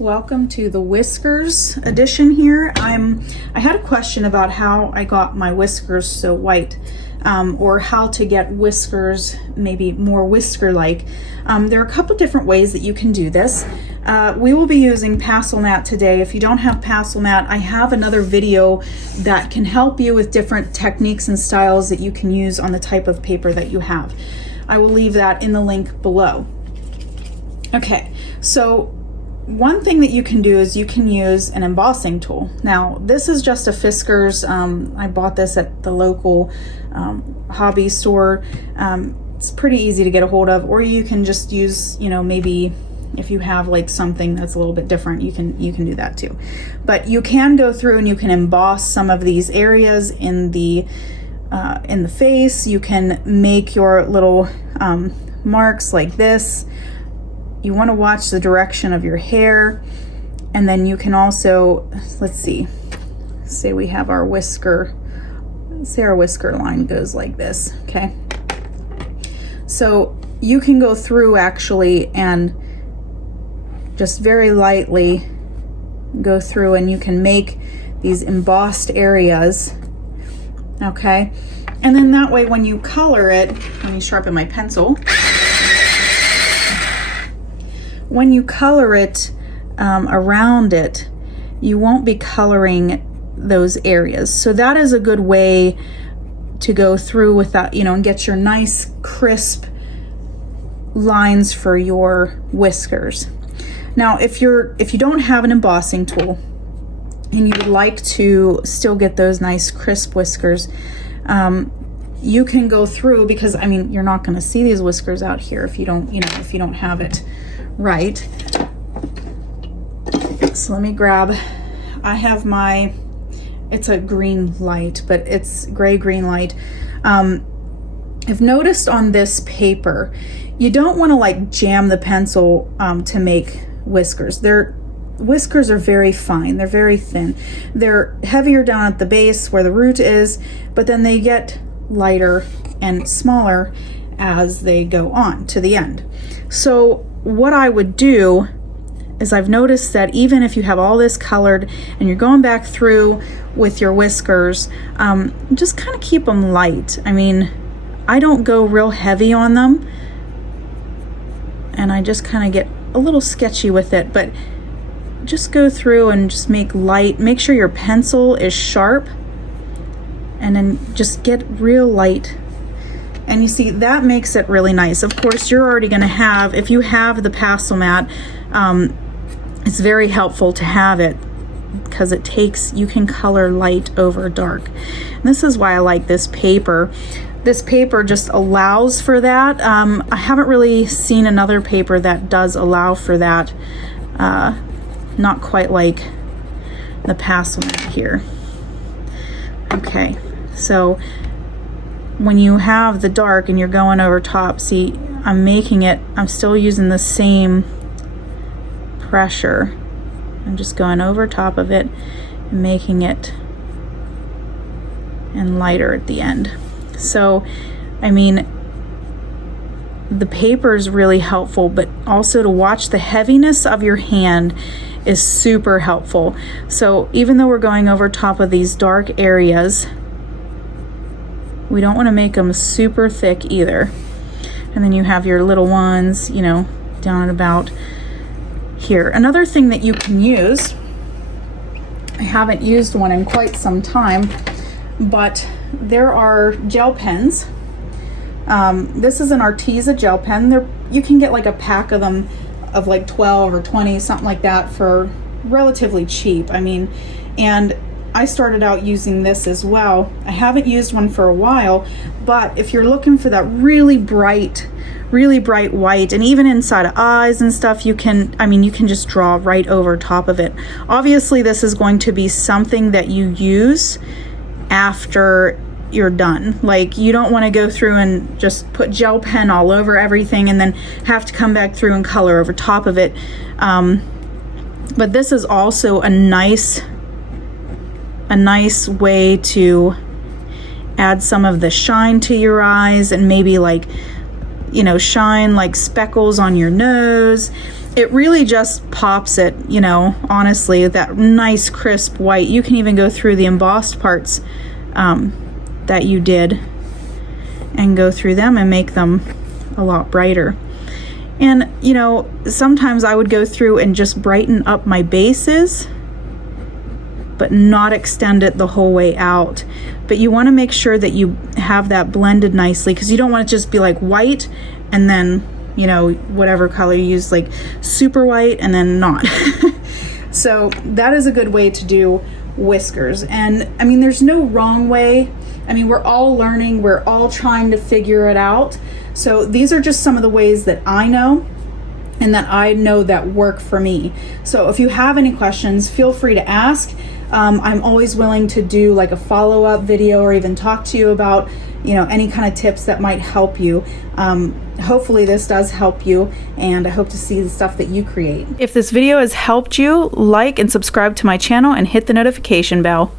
Welcome to the Whiskers edition here. I had a question about how I got my whiskers so white, or how to get whiskers maybe more whisker-like. There are a couple different ways that you can do this. We will be using Pastel Mat today. If you don't have Pastel Mat, I have another video that can help you with different techniques and styles that you can use on the type of paper that you have. I will leave that in the link below. Okay, so one thing that you can do is you can use an embossing tool. Now, this is just a Whiskers. I bought this at the local hobby store. It's pretty easy to get a hold of, or you can just use, maybe if you have like something that's a little bit different, you can do that too. But you can go through and you can emboss some of these areas in the face. You can make your little marks like this. You want to watch the direction of your hair, and then you can also, let's see, say we have our whisker, say our whisker line goes like this, okay? So you can go through actually and just very lightly go through, and you can make these embossed areas, okay? And then that way when you color it, let me sharpen my pencil. When you color it around it, you won't be coloring those areas. So that is a good way to go through with that, and get your nice crisp lines for your whiskers. Now, if you don't have an embossing tool and you would like to still get those nice crisp whiskers, you can go through, because you're not going to see these whiskers out here if you don't have it right. So let me grab, I have it's a green light, but it's gray-green light. I've noticed on this paper, you don't want to like jam the pencil to make whiskers. Whiskers are very fine, they're very thin. They're heavier down at the base where the root is, but then they get lighter and smaller as they go on to the end. So what I would do is, I've noticed that even if you have all this colored and you're going back through with your whiskers, just kind of keep them light. I don't go real heavy on them, and I just kind of get a little sketchy with it, but just go through and just make sure your pencil is sharp, and then just get real light. And you see, that makes it really nice. Of course, you're already going to have, if you have the Pastel Mat, it's very helpful to have it, because you can color light over dark. And this is why I like this paper. This paper just allows for that. I haven't really seen another paper that does allow for that. Not quite like the Pastel Mat here. Okay, so when you have the dark and you're going over top, see, I'm still using the same pressure. I'm just going over top of it and making it and lighter at the end. So, the paper is really helpful, but also to watch the heaviness of your hand is super helpful. So even though we're going over top of these dark areas, we don't want to make them super thick either. And then you have your little ones, down at about here. Another thing that you can use, I haven't used one in quite some time, but there are gel pens. This is an Arteza gel pen. You can get like a pack of them of like 12 or 20, something like that, for relatively cheap. And I started out using this as well. I haven't used one for a while, but if you're looking for that really bright white, and even inside of eyes and stuff, you can just draw right over top of it. Obviously, this is going to be something that you use after you're done. Like, you don't want to go through and just put gel pen all over everything and then have to come back through and color over top of it. But this is also a nice way to add some of the shine to your eyes, and maybe like, shine like speckles on your nose. it really just pops it, you know, honestly, that nice crisp white. You can even go through the embossed parts that you did and go through them and make them a lot brighter. And, you know, sometimes I would go through and just brighten up my bases, but not extend it the whole way out. But you want to make sure that you have that blended nicely, because you don't want it to just be like white and then, you know, whatever color you use, like super white and then not. So that is a good way to do whiskers. And I mean, there's no wrong way. I mean, we're all learning, we're all trying to figure it out. So these are just some of the ways that I know and that I know that work for me. So if you have any questions, feel free to ask. I'm always willing to do like a follow-up video or even talk to you about, you know, any kind of tips that might help you. Hopefully this does help you, and I hope to see the stuff that you create. If this video has helped you, like and subscribe to my channel and hit the notification bell.